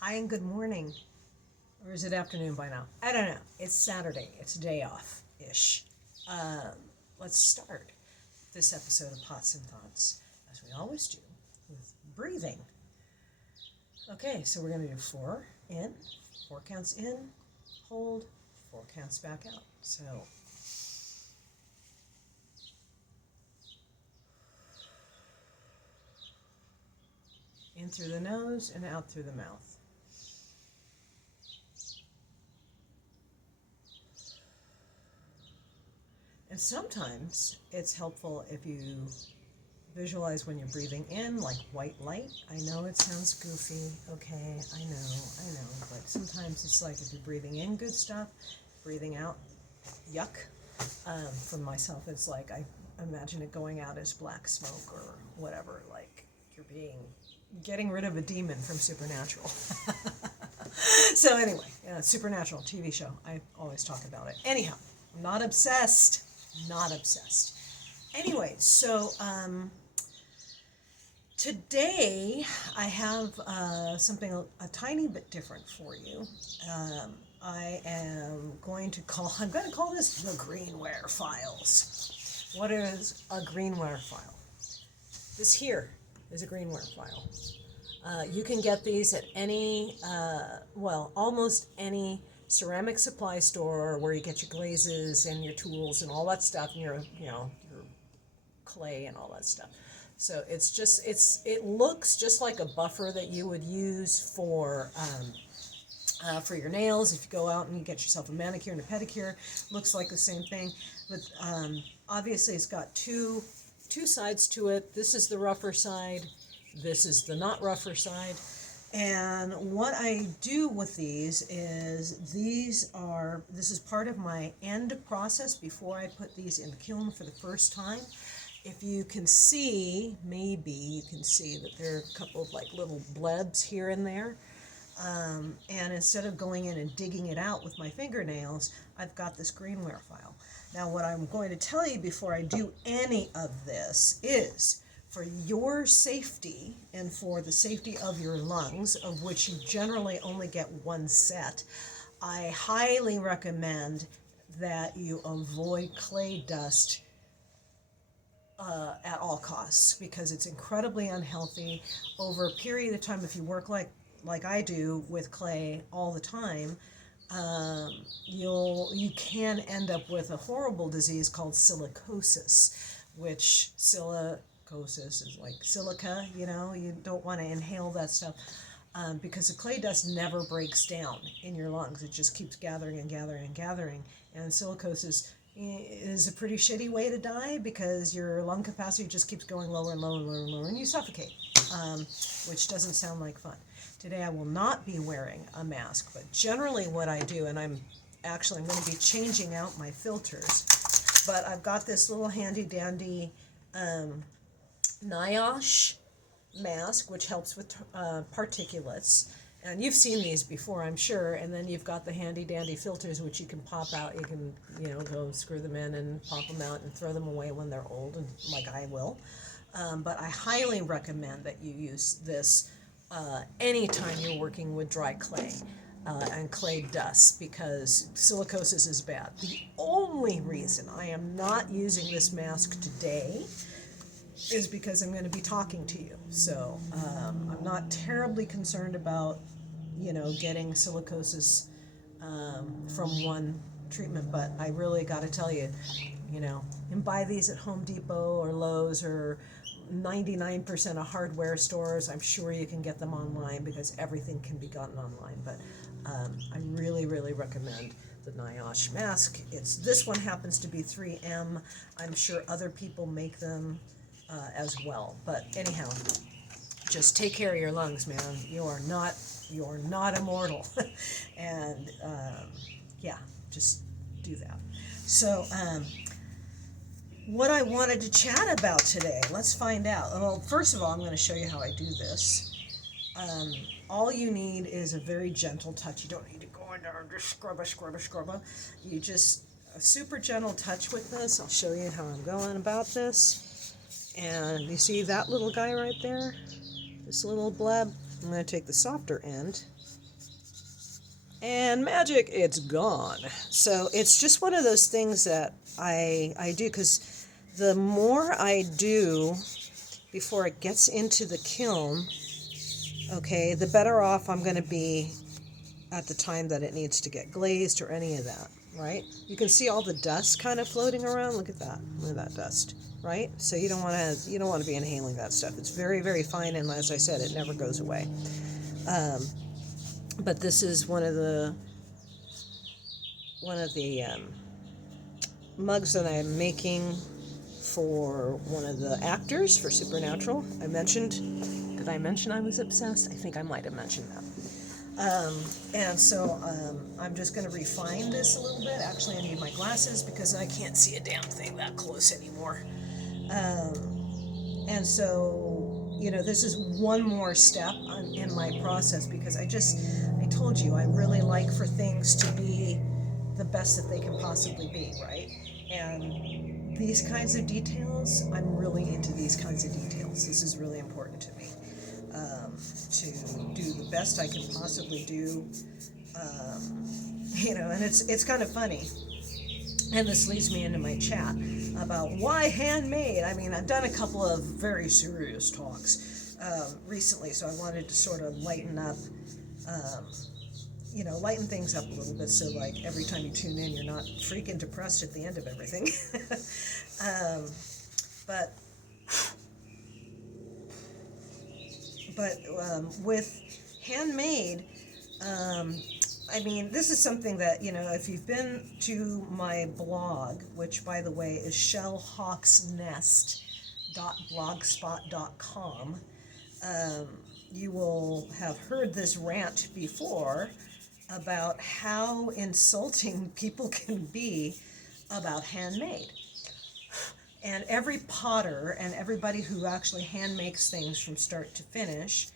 Hi and good morning. Or is it afternoon by now? I don't know. It's Saturday. It's a day off-ish. Um, let's start this episode of Pots and Thoughts, as we always do, with breathing. Okay, so we're going to do 4 in, 4 counts in, hold, 4 counts back out. So in through the nose and out through the mouth. And sometimes it's helpful if you visualize when you're breathing in, like white light. I know it sounds goofy, okay, I know, but sometimes it's like if you're breathing in good stuff, breathing out, yuck. For myself, it's like I imagine it going out as black smoke or whatever, like you're getting rid of a demon from Supernatural. So anyway, Supernatural TV show, I always talk about it. Anyhow, I'm not obsessed. Anyway, so today I have something a tiny bit different for you. I'm going to call this the Greenware Files. What is a Greenware file? This here is a Greenware file. You can get these at any, almost any ceramic supply store where you get your glazes and your tools and all that stuff, and your clay and all that stuff. So it looks just like a buffer that you would use for your nails. If you go out and you get yourself a manicure and a pedicure, looks like the same thing. But obviously it's got two sides to it. This is the rougher side. This is the not rougher side. And what I do with these is this is part of my end process before I put these in the kiln for the first time. If you can see, maybe you can see that there are a couple of like little blebs here and there. And instead of going in and digging it out with my fingernails, I've got this Greenware file. Now what I'm going to tell you before I do any of this is, for your safety and for the safety of your lungs, of which you generally only get one set, I highly recommend that you avoid clay dust at all costs, because it's incredibly unhealthy. Over a period of time, if you work like I do with clay all the time, you can end up with a horrible disease called silicosis, which silicosis is like silica, you don't want to inhale that stuff, because the clay dust never breaks down in your lungs. It just keeps gathering and gathering and gathering, and silicosis is a pretty shitty way to die, because your lung capacity just keeps going lower and lower and lower and lower, and you suffocate, which doesn't sound like fun. Today I will not be wearing a mask, but generally what I do, and I'm going to be changing out my filters, but I've got this little handy dandy NIOSH mask, which helps with particulates. And you've seen these before, I'm sure. And then you've got the handy dandy filters, which you can pop out. You can, go screw them in and pop them out and throw them away when they're old, and like I will. But I highly recommend that you use this anytime you're working with dry clay and clay dust, because silicosis is bad. The only reason I am not using this mask today is because I'm going to be talking to you. So I'm not terribly concerned about, getting silicosis from one treatment, but I really got to tell you, you can buy these at Home Depot or Lowe's or 99% of hardware stores. I'm sure you can get them online, because everything can be gotten online. But I really, really recommend the NIOSH mask. This one happens to be 3M. I'm sure other people make them as well. But anyhow, just take care of your lungs, man. You are not immortal. And just do that. So what I wanted to chat about today, let's find out. Well, first of all, I'm going to show you how I do this. All you need is a very gentle touch. You don't need to go in there and just scrubba. You just a super gentle touch with this. I'll show you how I'm going about this. And you see that little guy right there? This little bleb? I'm going to take the softer end, and magic, it's gone. So it's just one of those things that I do, because the more I do before it gets into the kiln, okay, the better off I'm going to be at the time that it needs to get glazed or any of that, right? You can see all the dust kind of floating around. Look at that. Look at that dust, right? So you don't want to be inhaling that stuff. It's very, very fine, and as I said, it never goes away. But this is one of the mugs that I'm making for one of the actors for Supernatural. Did I mention I was obsessed? I think I might have mentioned that. And so I'm just going to refine this a little bit. Actually, I need my glasses because I can't see a damn thing that close anymore. And so, this is one more step in my process, because I told you, I really like for things to be the best that they can possibly be, right? And these kinds of details, I'm really into these kinds of details. This is really important to me. To do the best I can possibly do, and it's kind of funny. And this leads me into my chat about why handmade. I mean, I've done a couple of very serious talks recently, so I wanted to sort of lighten things up a little bit, so like every time you tune in, you're not freaking depressed at the end of everything. But with handmade, I mean, this is something that, if you've been to my blog, which, by the way, is shellhawksnest.blogspot.com, you will have heard this rant before about how insulting people can be about handmade. And every potter and everybody who actually hand makes things from start to finish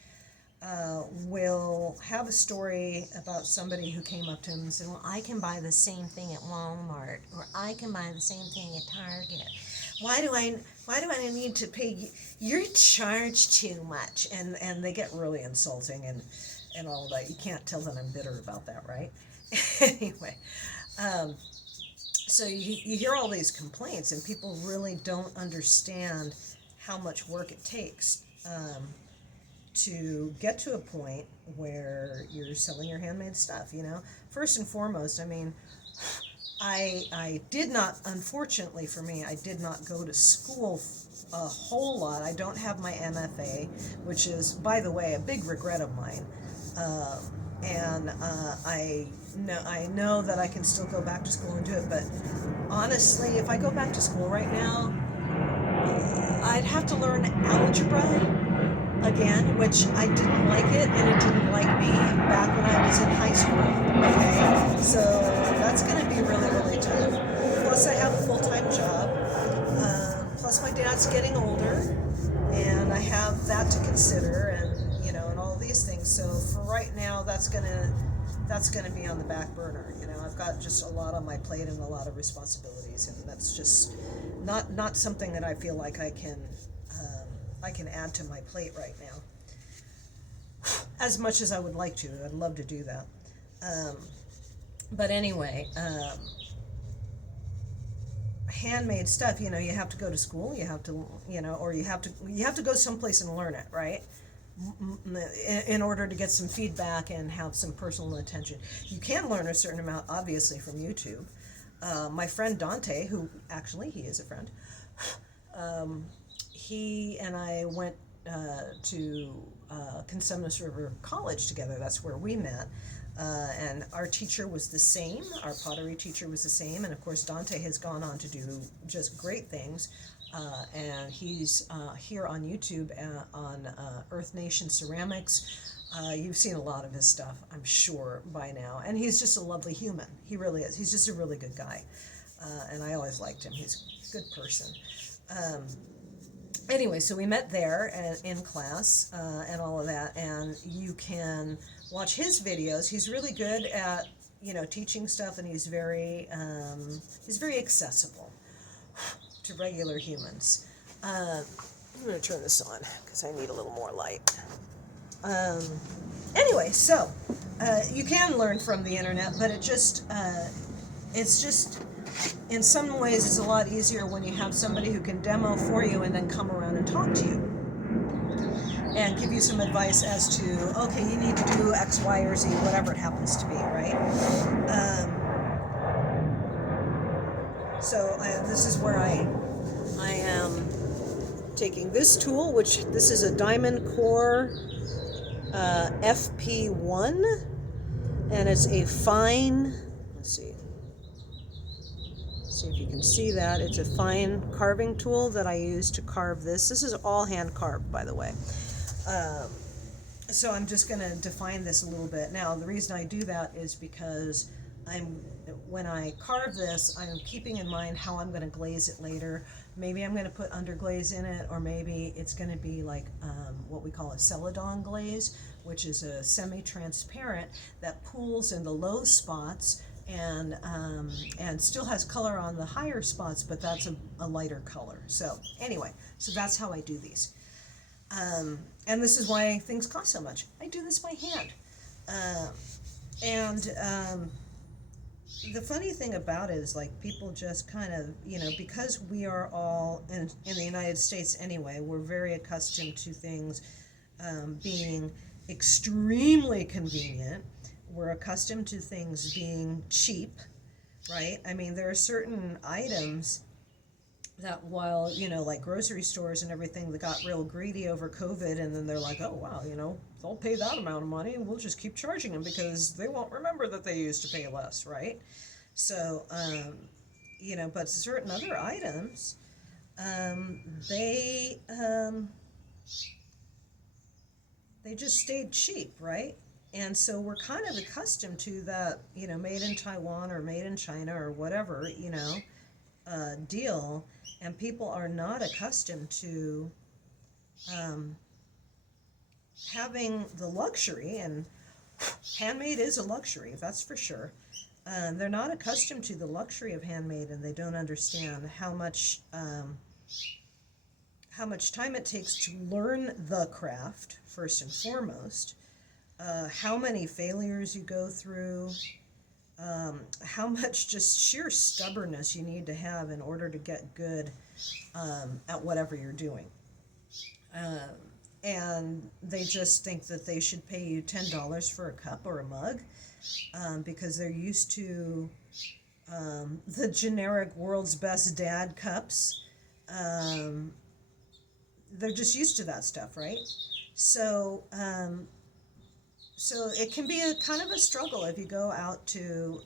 will have a story about somebody who came up to him and said, well, I can buy the same thing at Walmart, or I can buy the same thing at Target. Why do I need to pay? You're charged too much. And they get really insulting and all that. You can't tell that I'm bitter about that, right? Anyway. So you hear all these complaints, and people really don't understand how much work it takes to get to a point where you're selling your handmade stuff, First and foremost, I mean, I did not, unfortunately for me, I did not go to school a whole lot. I don't have my MFA, which is, by the way, a big regret of mine. And I know that I can still go back to school and do it, but honestly, if I go back to school right now, I'd have to learn algebra again, which I didn't like it, and it didn't like me back when I was in high school. Okay, so that's going to be really, really tough. Plus, I have a full-time job. Plus, my dad's getting older, and I have that to consider, and all these things. So for right now, that's gonna be on the back burner. I've got just a lot on my plate and a lot of responsibilities, and that's just not something that I feel like I can add to my plate right now. As much as I would like to, I'd love to do that. But anyway, handmade stuff. You have to go to school. You have to, or you have to go someplace and learn it, right? In order to get some feedback and have some personal attention. You can learn a certain amount, obviously, from YouTube. My friend Dante, who actually, he is a friend, he and I went to Cosumnes River College together. That's where we met. And our teacher was the same. Our pottery teacher was the same. And of course, Dante has gone on to do just great things. And he's here on YouTube on Earth Nation Ceramics. You've seen a lot of his stuff, I'm sure, by now. And he's just a lovely human. He really is. He's just a really good guy. And I always liked him. He's a good person. Anyway, so we met there in class and all of that. And you can watch his videos. He's really good at, teaching stuff, and he's very accessible to regular humans. I'm going to turn this on because I need a little more light. Anyway, so you can learn from the internet, but it's just in some ways it's a lot easier when you have somebody who can demo for you and then come around and talk to you and give you some advice as to, okay, you need to do X, Y, or Z, whatever it happens to be, right? This is where I am taking this tool, which this is a Diamond Core FP1, and it's a fine, let's see if you can see that. It's a fine carving tool that I use to carve this. This is all hand carved, by the way. So I'm just going to define this a little bit. Now, the reason I do that is because when I carve this, I'm keeping in mind how I'm going to glaze it later. Maybe I'm going to put underglaze in it, or maybe it's going to be like what we call a Celadon glaze, which is a semi-transparent that pools in the low spots and still has color on the higher spots, but that's a lighter color. So anyway, so that's how I do these. And this is why things cost so much. I do this by hand. The funny thing about it is, like, people just kind of, because we are all, in the United States anyway, we're very accustomed to things being extremely convenient. We're accustomed to things being cheap, right? I mean, there are certain items that while, like grocery stores and everything, that got real greedy over COVID, and then they're like, oh, wow, they'll pay that amount of money and we'll just keep charging them because they won't remember that they used to pay less, right? So, but certain other items, they just stayed cheap, right? And so we're kind of accustomed to that, made in Taiwan or made in China or whatever, deal, and people are not accustomed to having the luxury, and handmade is a luxury, that's for sure. They're not accustomed to the luxury of handmade, and they don't understand how much time it takes to learn the craft, first and foremost, how many failures you go through, how much just sheer stubbornness you need to have in order to get good at whatever you're doing. And they just think that they should pay you $10 for a cup or a mug because they're used to the generic world's best dad cups. They're just used to that stuff, right? So it can be a kind of a struggle if you go out to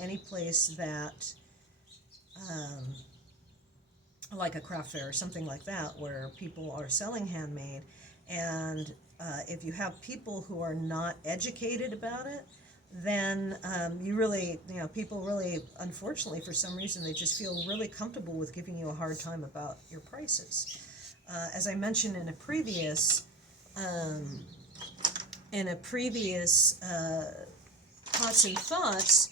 any place that, like a craft fair or something like that, where people are selling handmade, and if you have people who are not educated about it, then people really, unfortunately, for some reason, they just feel really comfortable with giving you a hard time about your prices. As I mentioned in a previous Pots and Thoughts,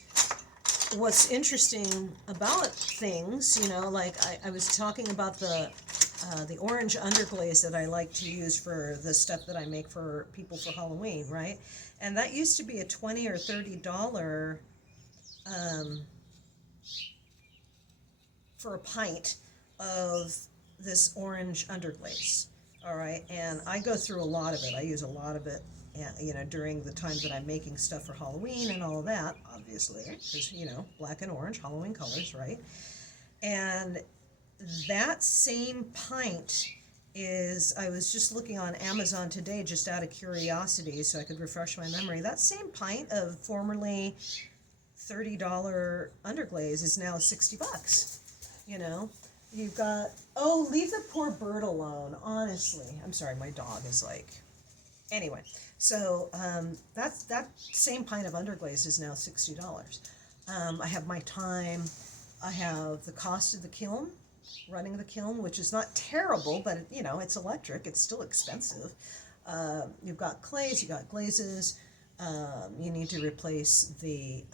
what's interesting about things, like I was talking about the orange underglaze that I like to use for the stuff that I make for people for Halloween, right? And that used to be a $20 or $30 for a pint of this orange underglaze. All right, and I go through a lot of it. I use a lot of it, during the times that I'm making stuff for Halloween and all of that, obviously, because, black and orange, Halloween colors, right? And that same pint I was just looking on Amazon today just out of curiosity so I could refresh my memory. That same pint of formerly $30 underglaze is now $60. You've got, leave the poor bird alone, honestly. I'm sorry, my dog is like, anyway. So that same pint of underglaze is now $60. I have my time, I have the cost of the kiln, running the kiln, which is not terrible, but it's electric, it's still expensive. You've got clays, you've got glazes, you need to replace the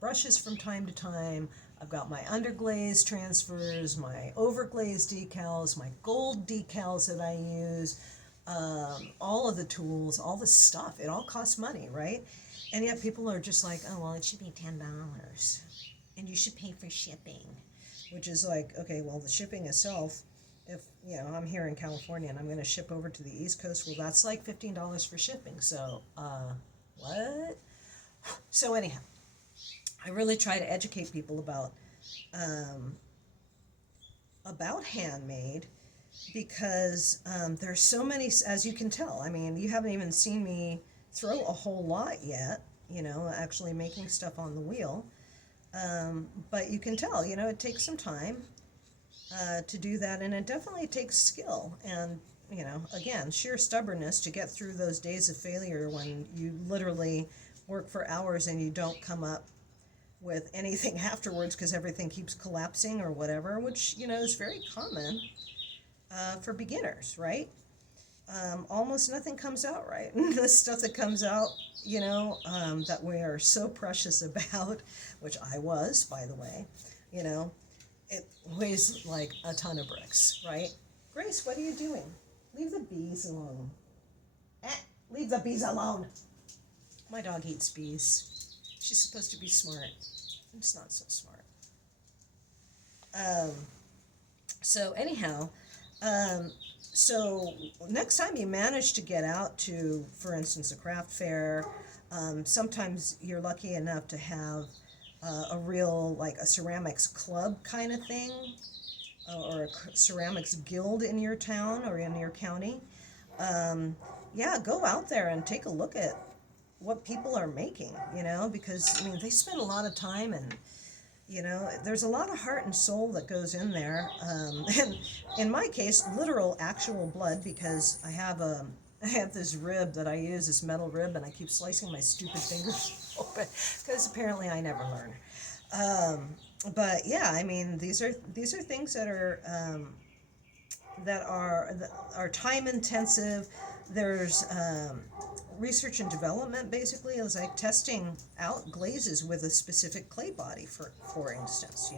brushes from time to time. I've got my underglaze transfers, my overglaze decals, my gold decals that I use. all of the tools, all the stuff. It all costs money, right? And yet people are just like, oh, well, it should be $10 and you should pay for shipping, which is like, okay, well, the shipping itself, if, I'm here in California and I'm going to ship over to the East Coast, well, that's like $15 for shipping. So, what? So anyhow, I really try to educate people about handmade, because there's so many, as you can tell. I mean, you haven't even seen me throw a whole lot yet, actually making stuff on the wheel. But you can tell, it takes some time to do that, and it definitely takes skill and, again, sheer stubbornness to get through those days of failure when you literally work for hours and you don't come up with anything afterwards because everything keeps collapsing or whatever, which, is very common for beginners, right? Almost nothing comes out right. The stuff that comes out, that we are so precious about, which I was, by the way, it weighs like a ton of bricks, right? Grace, what are you doing? Leave the bees alone. Leave the bees alone. My dog eats bees. She's supposed to be smart. It's not so smart. So anyhow, so next time you manage to get out to, for instance, a craft fair, sometimes you're lucky enough to have a real, like a ceramics club kind of thing, or a ceramics guild in your town or in your county. Yeah, go out there and take a look at what people are making, because, they spend a lot of time, and, there's a lot of heart and soul that goes in there. And in my case, literal actual blood, because I have this rib that I use, this metal rib, and I keep slicing my stupid fingers open, because apparently I never learn. But yeah, these are things that are time intensive. There's research and development, basically. Is like testing out glazes with a specific clay body, for instance,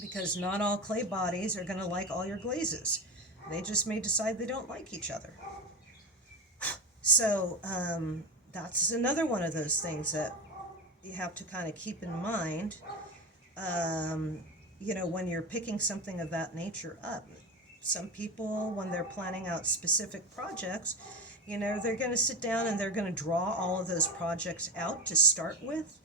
because not all clay bodies are going to like all your glazes. They just may decide they don't like each other. So that's another one of those things that you have to kind of keep in mind, when you're picking something of that nature up. Some people, when they're planning out specific projects, they're going to sit down and they're going to draw all of those projects out to start with.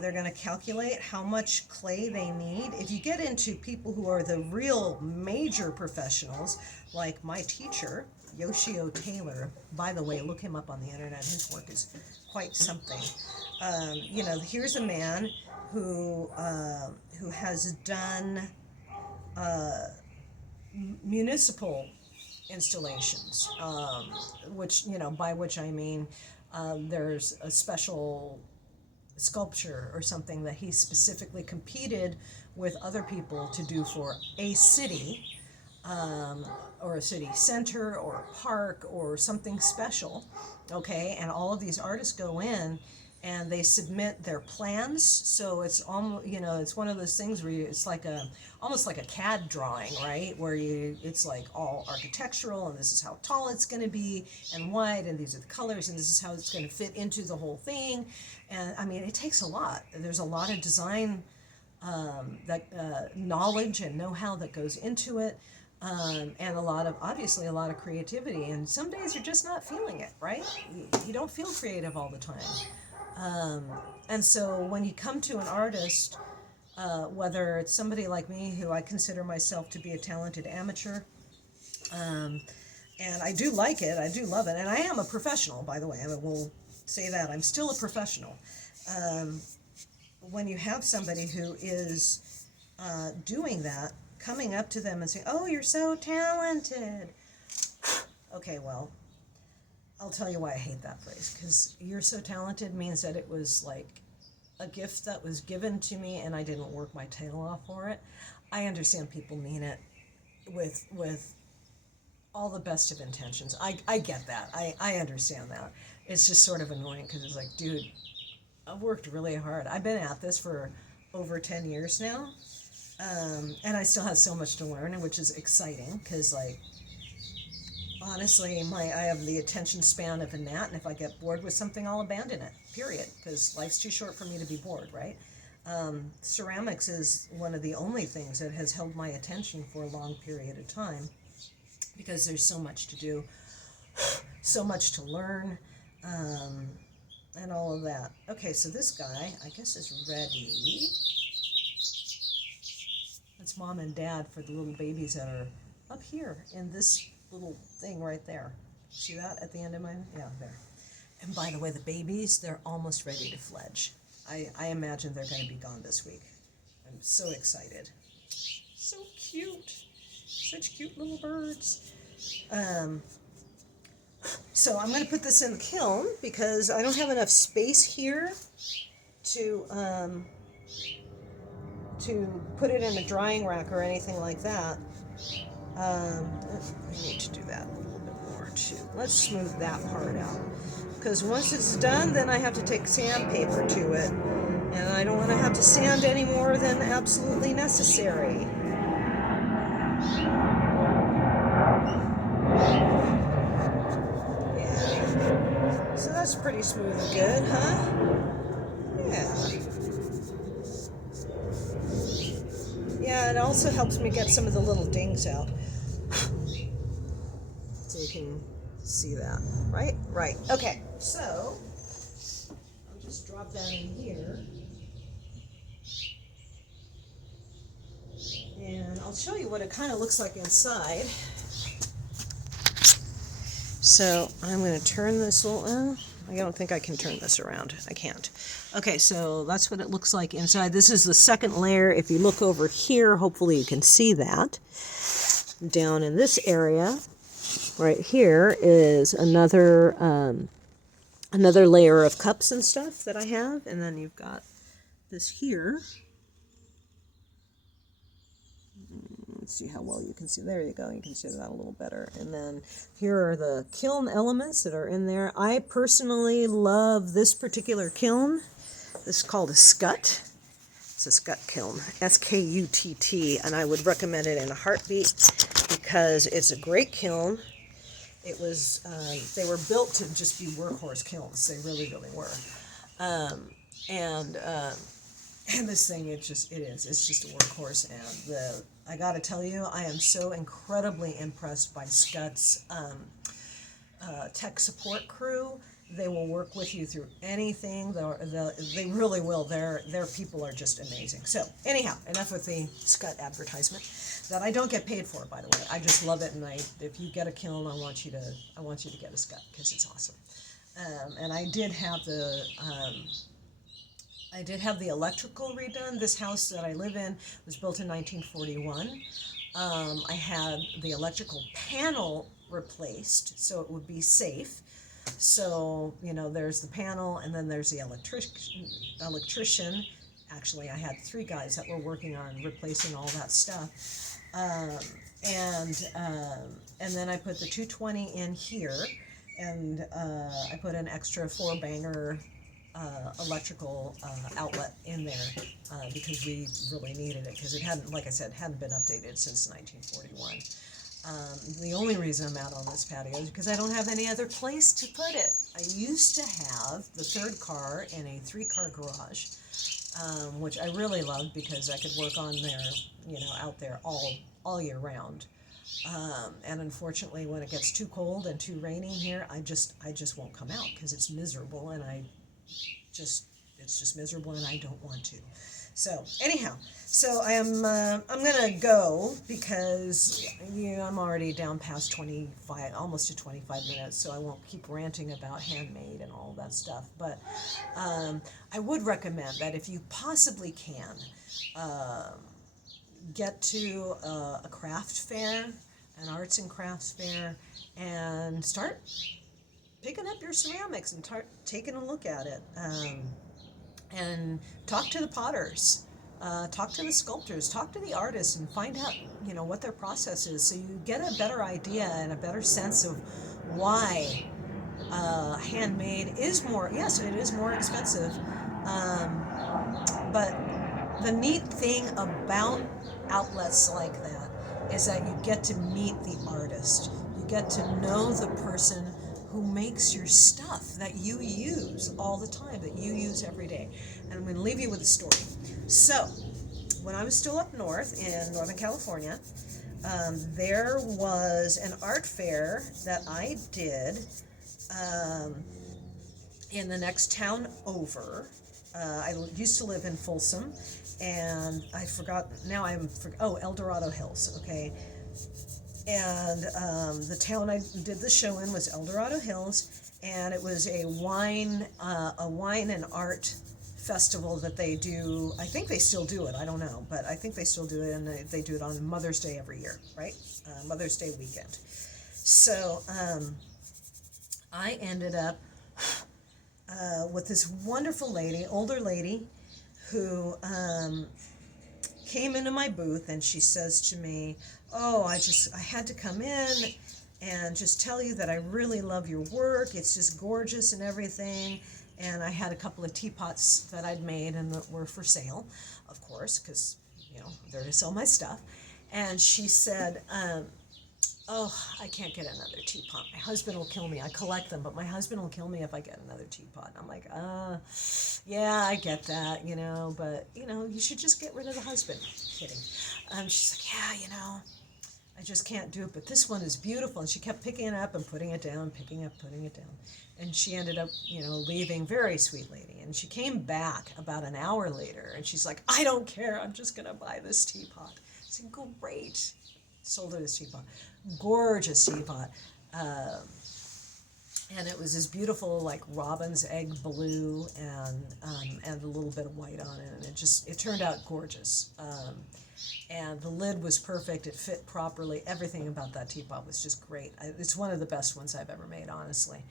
They're going to calculate how much clay they need. If you get into people who are the real major professionals, like my teacher, Yoshio Taylor, by the way, look him up on the internet. His work is quite something. Here's a man who has done municipal installations, which, by which I mean there's a special sculpture or something that he specifically competed with other people to do for a city, or a city center or a park or something special, okay? And all of these artists go in and they submit their plans. So it's almost, it's one of those things where it's like almost like a CAD drawing, right? Where it's like all architectural, and this is how tall it's going to be and wide, and these are the colors, and this is how it's going to fit into the whole thing. And it takes a lot. There's a lot of design knowledge and know-how that goes into it. And obviously a lot of creativity. And some days you're just not feeling it, right? You don't feel creative all the time. And so when you come to an artist, whether it's somebody like me, who I consider myself to be a talented amateur, and I do like it, I do love it, and I am a professional, by the way. I will say that I'm still a professional. When you have somebody who is doing that, coming up to them and saying, "Oh, you're so talented." Okay, well, I'll tell you why I hate that phrase, because "you're so talented" means that it was like a gift that was given to me and I didn't work my tail off for it. I understand people mean it with all the best of intentions. I get that. I understand that. It's just sort of annoying because it's like, dude, I've worked really hard. I've been at this for over 10 years now. And I still have so much to learn, which is exciting because, like, honestly, I have the attention span of a gnat, and if I get bored with something, I'll abandon it, period, because life's too short for me to be bored, right? Ceramics is one of the only things that has held my attention for a long period of time, because there's so much to do, so much to learn, and all of that. Okay, so this guy, I guess, is ready. That's mom and dad for the little babies that are up here in this little thing right there. See that at the end of mine? Yeah, there. And by the way, the babies, they're almost ready to fledge. I imagine they're going to be gone this week. I'm so excited. So cute. Such cute little birds. So I'm going to put this in the kiln because I don't have enough space here to put it in a drying rack or anything like that. I need to do that a little bit more too. Let's smooth that part out. Because once it's done, then I have to take sandpaper to it. And I don't want to have to sand any more than absolutely necessary. Yeah. So that's pretty smooth and good, huh? Yeah. Yeah, it also helps me get some of the little dings out. So you can see that, right? Right. Okay, so I'll just drop that in here. And I'll show you what it kind of looks like inside. So I'm going to turn this little, I don't think I can turn this around. I can't. Okay, so that's what it looks like inside. This is the second layer. If you look over here, hopefully you can see that. Down in this area, right here, is another layer of cups and stuff that I have. And then you've got this here. Let's see how well you can see. There you go. You can see that a little better. And then here are the kiln elements that are in there. I personally love this particular kiln. This is called a Skutt. It's a Skutt kiln, S-K-U-T-T, and I would recommend it in a heartbeat because it's a great kiln. It was, they were built to just be workhorse kilns. They really, really were. And this thing, it's just a workhorse. And I got to tell you, I am so incredibly impressed by Skutt's tech support crew. They will work with you through anything. They really will. Their people are just amazing. So anyhow, enough with the Skutt advertisement that I don't get paid for, by the way. I just love it, and if you get a kiln, I want you to get a Skutt because it's awesome. And I did have the electrical redone. This house that I live in was built in 1941. I had the electrical panel replaced so it would be safe. So, there's the panel, and then there's the electrician. Actually, I had 3 guys that were working on replacing all that stuff. And then I put the 220 in here, and I put an extra 4-banger electrical outlet in there because we really needed it, because it hadn't, like I said, hadn't been updated since 1941. The only reason I'm out on this patio is because I don't have any other place to put it. I used to have the 3rd car in a 3-car garage, which I really loved because I could work on there, out there all year round. And unfortunately, when it gets too cold and too rainy here, I just won't come out because it's miserable, and it's just miserable, and I don't want to. So anyhow, I'm gonna go because I'm already down past 25, almost to 25 minutes, so I won't keep ranting about handmade and all that stuff. But I would recommend that if you possibly can, get to a craft fair, an arts and crafts fair, and start picking up your ceramics and taking a look at it. And talk to the potters, talk to the sculptors, talk to the artists, and find out, what their process is, so you get a better idea and a better sense of why handmade is more, yes, it is more expensive, but the neat thing about outlets like that is that you get to meet the artist. You get to know the person who makes your stuff that you use all the time, that you use every day. And I'm going to leave you with a story. So, when I was still up north in Northern California, there was an art fair that I did in the next town over. I used to live in Folsom, and I forgot, now El Dorado Hills, okay. And the town I did the show in was El Dorado Hills, and it was a wine and art festival that they do. I think they still do it, I don't know, but I think they still do it, and they do it on Mother's Day every year, right? Mother's Day weekend. So I ended up with this wonderful lady, older lady, who came into my booth, and she says to me, "Oh, I had to come in and just tell you that I really love your work. It's just gorgeous and everything." And I had a couple of teapots that I'd made and that were for sale, of course, because, you know, I'm there to sell my stuff. And she said, "Oh, I can't get another teapot. My husband will kill me. I collect them, but my husband will kill me if I get another teapot." I'm like, yeah, I get that, you know, but, you know, you should just get rid of the husband." Kidding. She's like, "Yeah, you know, I just can't do it, but this one is beautiful." And she kept picking it up and putting it down, picking up, putting it down. And she ended up, you know, leaving, very sweet lady. And she came back about an hour later, and she's like, "I don't care, I'm just going to buy this teapot." I said, "Great." Sold her this teapot. Gorgeous teapot. And it was this beautiful, like, robin's egg blue, and a little bit of white on it. And it turned out gorgeous. And the lid was perfect. It fit properly. Everything about that teapot was just great. It's one of the best ones I've ever made, honestly.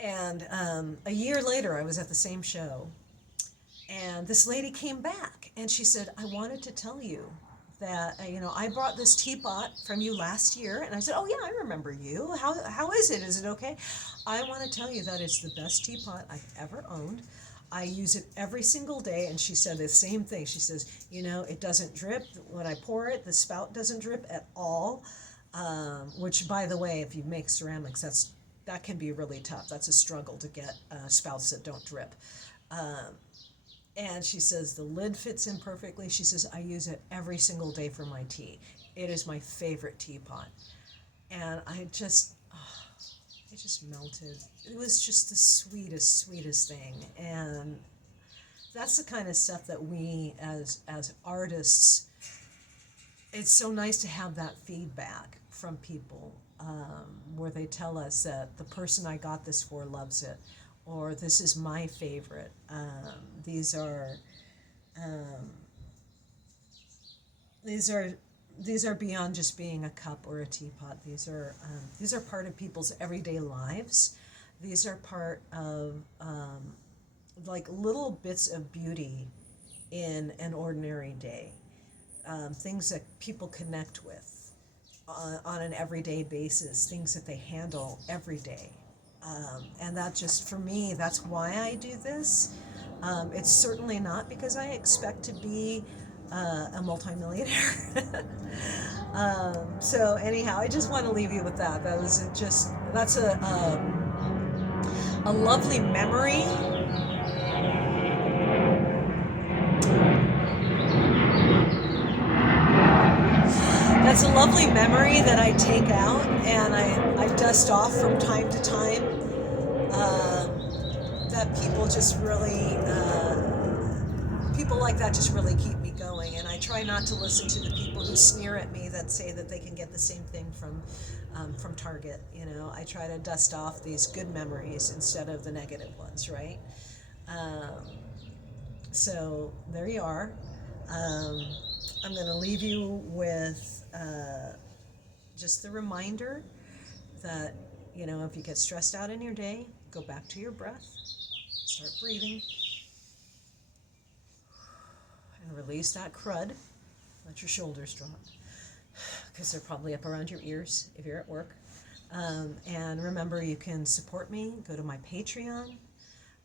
And a year later, I was at the same show, and this lady came back, and she said, "I wanted to tell you that, you know, I brought this teapot from you last year." And I said, "Oh, yeah, I remember you. How is it? Is it okay?" "I want to tell you that it's the best teapot I've ever owned. I use it every single day." And she said the same thing. She says, "You know, it doesn't drip. When I pour it, the spout doesn't drip at all." Which, by the way, if you make ceramics, that can be really tough. That's a struggle to get spouts that don't drip. And she says the lid fits in perfectly. She says, "I use it every single day for my tea. It is my favorite teapot." And I just melted. It was just the sweetest, sweetest thing. And that's the kind of stuff that we as artists, it's so nice to have that feedback from people, where they tell us that the person I got this for loves it, or this is my favorite. These are beyond just being a cup or a teapot. These are part of people's everyday lives. These are part of like little bits of beauty in an ordinary day. Things that people connect with on an everyday basis, things that they handle every day. And that just, for me, that's why I do this. It's certainly not because I expect to be a multimillionaire. So anyhow, I just want to leave you with that. That's a lovely memory. That's a lovely memory that I take out and I dust off from time to time. That people just really, people like that just really keep me going. And I try not to listen to the people who sneer at me that say that they can get the same thing from Target. You know, I try to dust off these good memories instead of the negative ones, right? So there you are. I'm going to leave you with just the reminder that, you know, if you get stressed out in your day, go back to your breath, start breathing, and release that crud. Let your shoulders drop, because they're probably up around your ears if you're at work. And remember, you can support me. Go to my Patreon.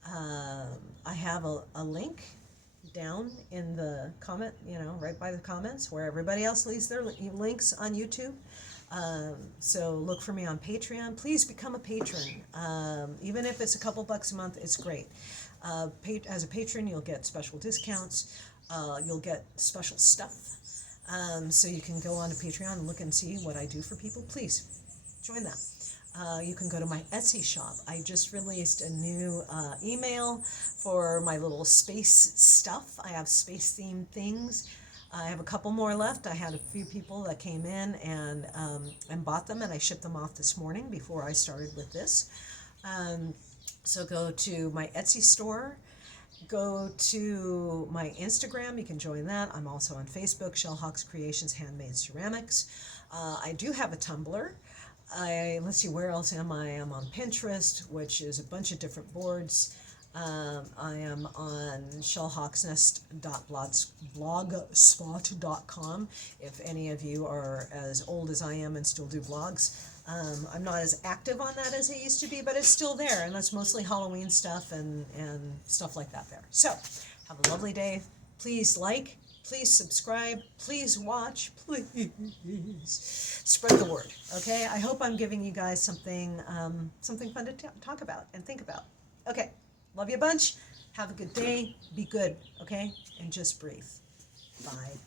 I have a link down in the comment, you know, right by the comments where everybody else leaves their links on YouTube. So look for me on Patreon. Please become a patron. Even if it's a couple bucks a month, it's great. As a patron, you'll get special discounts. You'll get special stuff. So you can go on to Patreon and look and see what I do for people. Please join that. You can go to my Etsy shop. I just released a new email for my little space stuff. I have space themed things. I have a couple more left. I had a few people that came in and bought them, and I shipped them off this morning before I started with this. So go to my Etsy store. Go to my Instagram. You can join that. I'm also on Facebook, Shellhawks Creations Handmade Ceramics. I do have a Tumblr. Let's see, where else am I? I'm on Pinterest, which is a bunch of different boards. I am on shellhawksnest.blogspot.com if any of you are as old as I am and still do blogs. I'm not as active on that as I used to be, but it's still there, and that's mostly Halloween stuff and stuff like that there. So, have a lovely day. Please like, please subscribe, please watch, please spread the word, okay? I hope I'm giving you guys something fun to talk about and think about. Okay, love you a bunch. Have a good day. Be good, okay? And just breathe. Bye.